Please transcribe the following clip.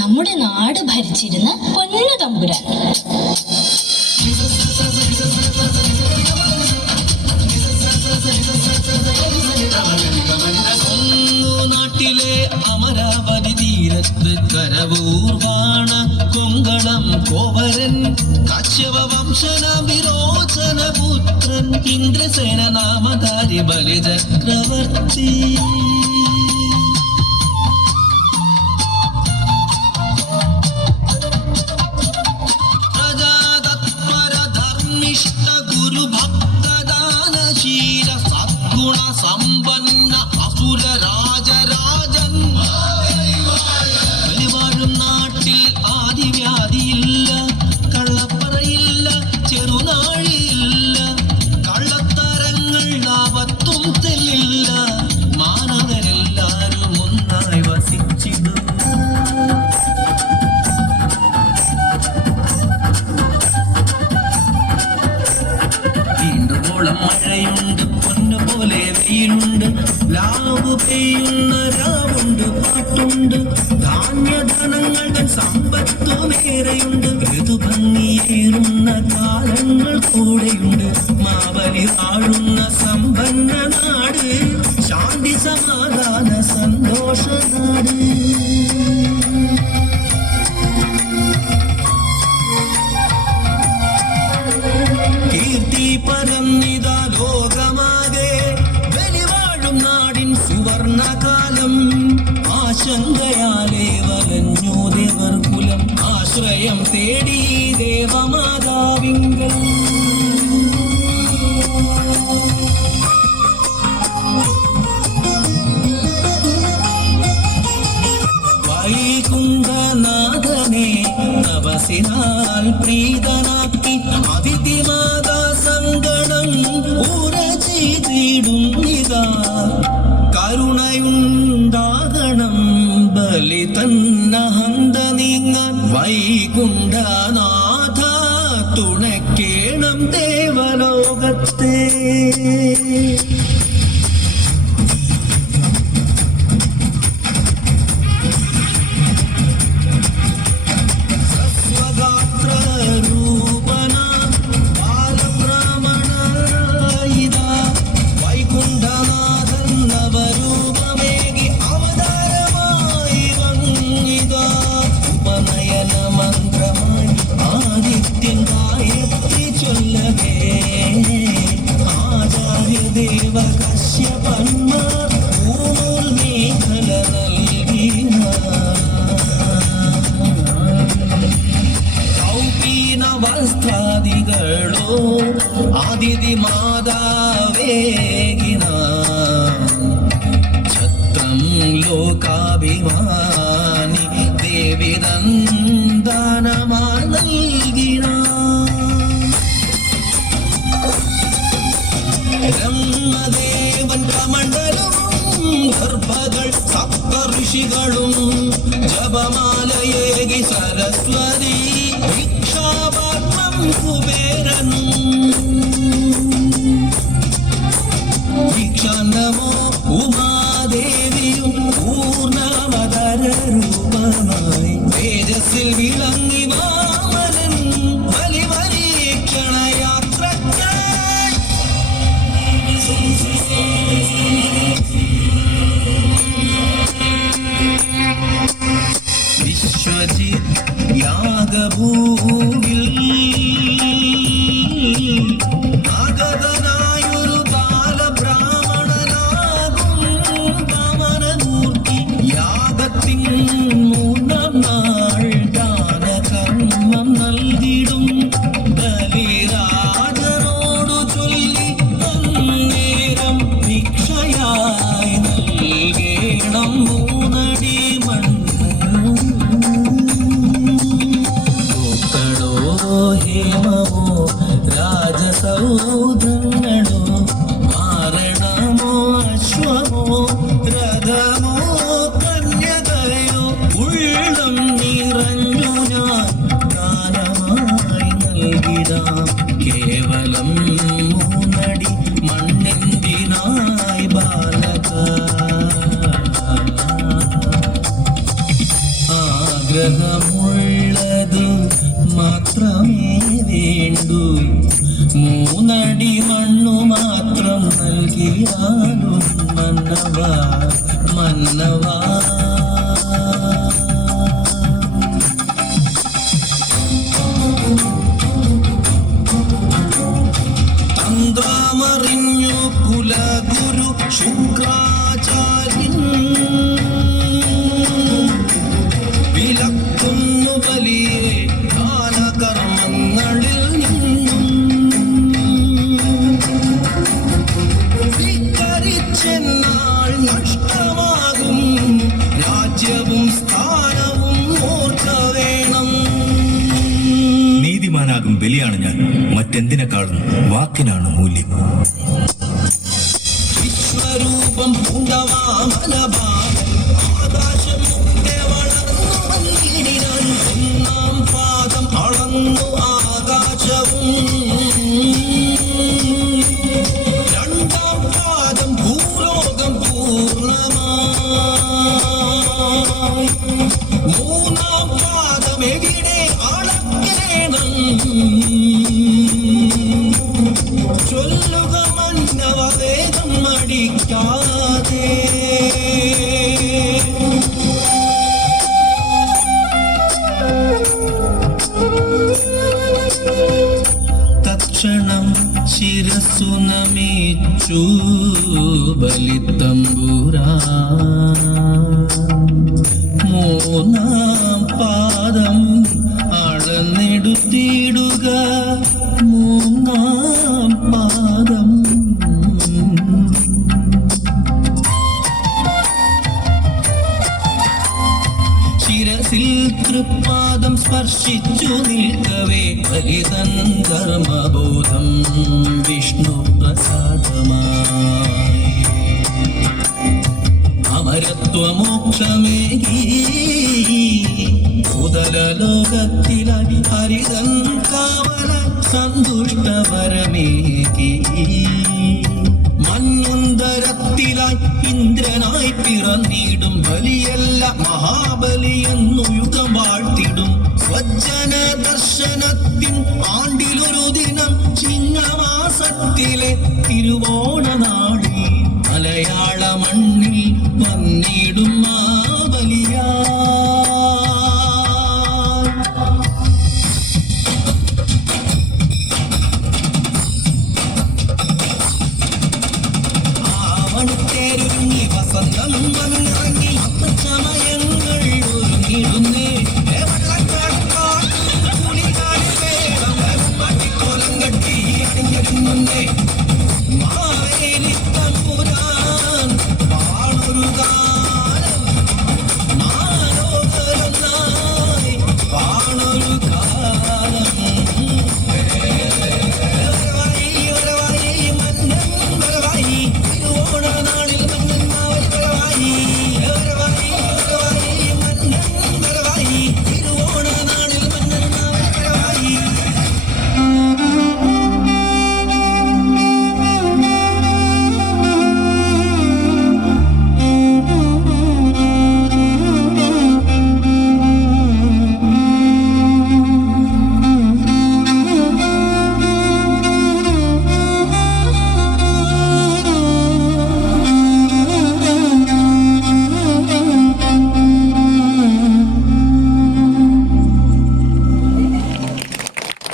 നമ്മുടെ നാട് ഭരിച്ചിരുന്ന പൊന്നു തമ്പുരാൻ. നാട്ടിലെ അമരാവതി തീരത്ത് കരവൂർവാണ കൊങ്കളം കോവരൻ കാശ്യപ വംശന വിരോചന പുത്രൻ ഇന്ദ്രസേന നാമധാരി ബലിചക്രവർത്തി. സമ്പന്ന അസുര രാജരാജൻ ബലിവാഴും നാട്ടിൽ ആദിവ്യാധിയില്ല, കള്ളപ്പറയില്ല, ചെറുനാഴിയില്ല, കള്ളത്തരങ്ങൾ ആപത്തും തെല്ലില്ല. മാനവരെല്ലാരും ഒന്നായി വസിച്ചിടും. വീണ്ടുവോളം മഴയുണ്ട്, പൊന്നുപോലെ വെയിലുണ്ട്, ലാവ് പെയ്യുന്ന രാവുണ്ട്, പാട്ടുണ്ട്, ധാന്യധനങ്ങളുടെ സമ്പത്തുമേറെയുണ്ട്, ഋതുഭംഗിയേറുന്ന കാലങ്ങൾ കൂടെയുണ്ട്. മാവലി വാഴുന്ന സമ്പന്ന നാട്, ശാന്തി സമാധാന സന്തോഷ നാട്. കീർത്തി പരന്നിത ലോകമാകെ, ബലിവാഴും നാടിൻ സുവർണകാലം. ആശങ്കയാലേ വലഞ്ഞു ദേവർ കുലം, ആശ്രയം തേടി ദേവമാതാവിങ്കൽ. വൈകുണ്ഠനാഥനെ തപസിനാൽ പ്രീതനാക്കി, അതിഥിമാതാ സങ്കടം ഉറച്ചിടുന്നിതാ. കരുണയുണ്ടാകണം ബലി തന്നഹന്ത നീങ്ങാൻ, വൈകുണ്ഠനാഥ തുണക്കേണം ദേവലോകത്തെ. വസ്ത്രാദികളോ ആദിതി മാതാവേകിന, ഛത്രം ലോകാഭിമാനി ദേവി ദാനമാ നൽകിന. ബ്രഹ്മദേവൻ കമണ്ഡലവും ഗർഭകൾ സപ്ത ഋഷികളും, ജപമാലയേകി സരസ്വതി ഭിക്ഷാപാത്രം കുബേരനും. ഭിക്ഷാന്തമോ ഉമാദേവിയും പൂർണ്ണമതര രൂപമായി, തേജസ്സിൽ വിളങ്ങി വാമനൻ ബലിവരീക്ഷണ യാത്രക്കായി. വിശ്വജിത് യാഗഭൂവിൽ ആഗതനായൊരു ബാലബ്രാഹ്മണനാകും രഥമോ കന്യകയോ ഉള്ളം നിറഞ്ഞു ഞാൻ ദാനമായി നൽകിടാം കേവലം മൂന്നടി മണ്ണെന്തിനായി ബാലക ആഗ്രഹമുള്ളതു മാത്രമേ വേണ്ടൂ മൂന്നടി മണ്ണു മാത്രം നൽകിയാലും മന്നവാ മന്നവാ തന്ത്രമറിഞ്ഞു കുലഗുരു ശുക്രാചാര്യൻ വിലക്കുന്നു വലിയ ദാനകർമ്മങ്ങളിൽ നിന്നും സ്വീകരിച്ചെന്നാൽ നഷ്ടമാകും രാജ്യവും സ്ഥാനവും ഓർക്ക വേണം. നീതിമാനാകും ബലിയാണ് ഞാൻ, മറ്റെന്തിനേക്കാളും വാക്കിനാണ് മൂല്യം. വിശ്വരൂപം പൂണ്ടവാമലഭാവം ആകാശം മുട്ടെ വളർന്നു വന്നിടിനാൻ ഒന്നാം പാദം അളന്നു ആകാശവും രണ്ടാം പാദം ഭൂലോകം പൂർണ്ണമായി മൂന്നാം പാദം എവിടെ അളക്കേണം ചൊല്ലുക മന്നവവേദം മടിക്കാതെ. തക്ഷണം ശിരസ്സു നമിച്ചു ബലിത്തമ്പുരാ മൂന്നാം പാദം അളന്നെടുത്തിടുക മൂന്നാം പാദം ശിരസിൽ തൃപ്പാദം സ്പർശിച്ചു നിൽക്കവേ ഫലിതൻ ധർമ്മബോധം വിഷ്ണു പ്രസാദമായി അമരത്വമോക്ഷമേകി ഭൂതലലോകത്തിലടി ഹരിതൻ കാവല സന്തുഷ്ടപരമേകി മഞ്ഞുന്തരത്തിലായി ഇന്ദ്രനായി പിറന്നിടും ബലിയല്ല മഹാബലി എന്നു യുഗം വാഴ്ത്തിടും സ്വജ്ജന ദർശനത്തിൻ ആണ്ടിലൊരു ദിനം ചിങ്ങമാസത്തിലെ തിരുവോണ നാളിൽ മലയാള മണ്ണിൽ വന്നിടും ആ ബലിയാ. ആവണിത്തേരൊരുങ്ങി വസന്തം വന്നിറങ്ങി ചമയങ്ങൾ ഒരുങ്ങിടുന്നേ വെള്ളക്കാട് വേളം കോലം കട്ടി അണിഞ്ഞിരുന്നേ